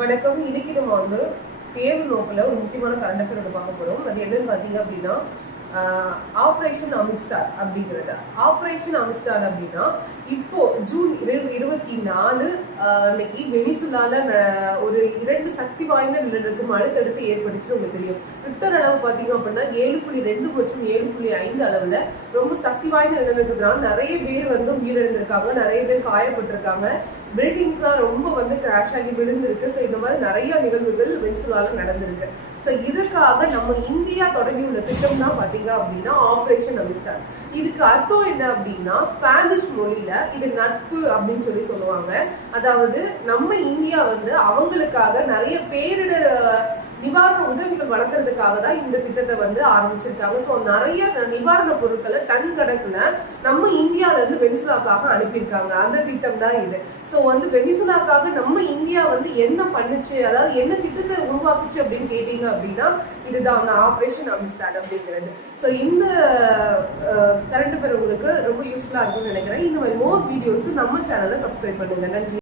வணக்கம். இன்னைக்கு நம்ம வந்து தேர்வு நோக்கில் ஒரு முக்கியமான கரண்ட் அஃபேர் பார்க்க போறோம். அது என்னன்னு பார்த்தீங்க அப்படின்னா ஆப்ரேஷன் அமித்ஸ்டார் அப்படிங்கிறது. ஆப்ரேஷன் அமித்ஸ்டார் அப்படின்னா இப்போ ஜூன் 24 அன்னைக்கு வெனிசுலால ஒரு 2 சக்தி வாய்ந்த நிலநடுக்கம் அடுத்தடுத்து ஏற்படுச்சு. உங்களுக்கு தெரியும். ரிக்டர் அளவு பார்த்தீங்க அப்படின்னா 7.2 மற்றும் 7.5 அளவுல ரொம்ப சக்தி வாய்ந்த நிலநடுக்கத்தினால நிறைய பேர் வந்து உயிரிழந்திருக்காங்க, நிறைய பேர் காயப்பட்டிருக்காங்க. பில்டிங்ஸ்லாம் ரொம்ப வந்து கிராஷ் ஆகி விழுந்திருக்கு. ஸோ இந்த மாதிரி நிறைய நிகழ்வுகள் வெனிசுலால நடந்திருக்கு. ஸோ இதுக்காக நம்ம இந்தியா தொடங்கியுள்ள திட்டம் தான் பார்த்தீங்க அப்படின்னா ஆப்ரேஷன் அமித்ஸ்டார். இதுக்கு அர்த்தம் என்ன அப்படின்னா ஸ்பானிஷ் மொழியில இது நட்பு அப்படின்னு சொல்லுவாங்க. அதாவது நம்ம இந்தியா வந்து அவங்களுக்காக நிறைய பேரிடர் நிவாரண உதவிகள் வளர்க்கறதுக்காக தான் இந்த திட்டத்தை வந்து ஆரம்பிச்சிருக்காங்க. ஸோ நிறைய நிவாரண பொருட்களை டன் கணக்குல நம்ம இந்தியால இருந்து வெனிசுலாக்காக அனுப்பியிருக்காங்க. அந்த திட்டம் தான் இது. ஸோ வந்து வெனிசுலாக்காக நம்ம இந்தியா வந்து என்ன பண்ணுச்சு, அதாவது என்ன திட்டத்தை உருவாக்குச்சு அப்படின்னு கேட்டீங்க அப்படின்னா இதுதான் அந்த ஆப்ரேஷன் அமித்ஸ்டார் அப்படிங்கிறது. ஸோ இந்த கரண்ட் அஃபேர் உங்களுக்கு ரொம்ப யூஸ்ஃபுல்லா இருக்கும்னு நினைக்கிறேன். இந்த மாதிரி மோர் வீடியோஸ்க்கு நம்ம சேனலை சப்ஸ்கிரைப் பண்ணுங்க. நன்றி.